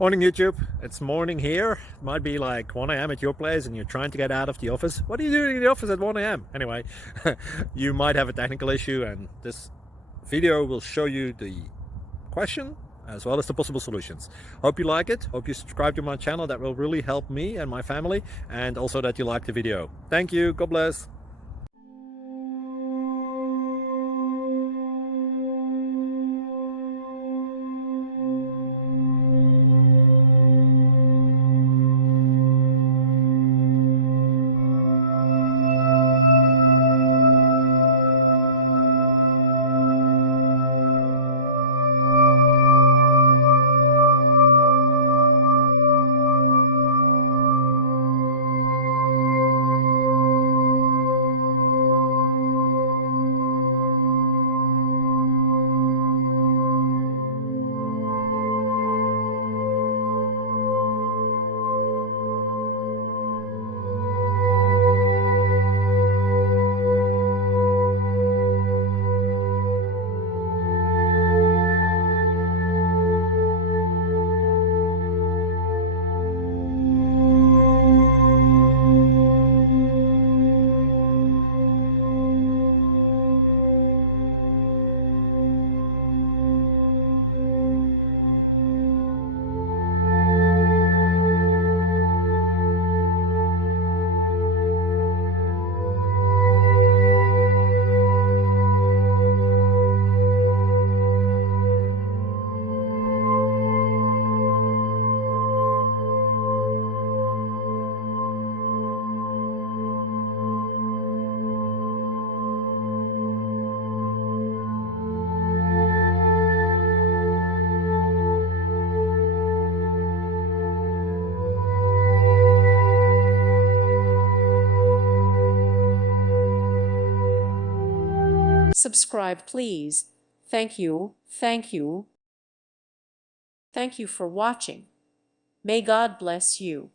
Morning YouTube, it's morning here. It might be like 1 a.m. at your place and you're trying to get out of the office. What are you doing in the office at 1 a.m.? Anyway, you might have a technical issue and this video will show you the question as well as the possible solutions. Hope you like it, hope you subscribe to my channel. That will really help me and my family, and also that you like the video. Thank you, God bless. Subscribe, please. Thank you. Thank you. Thank you for watching. May God bless you.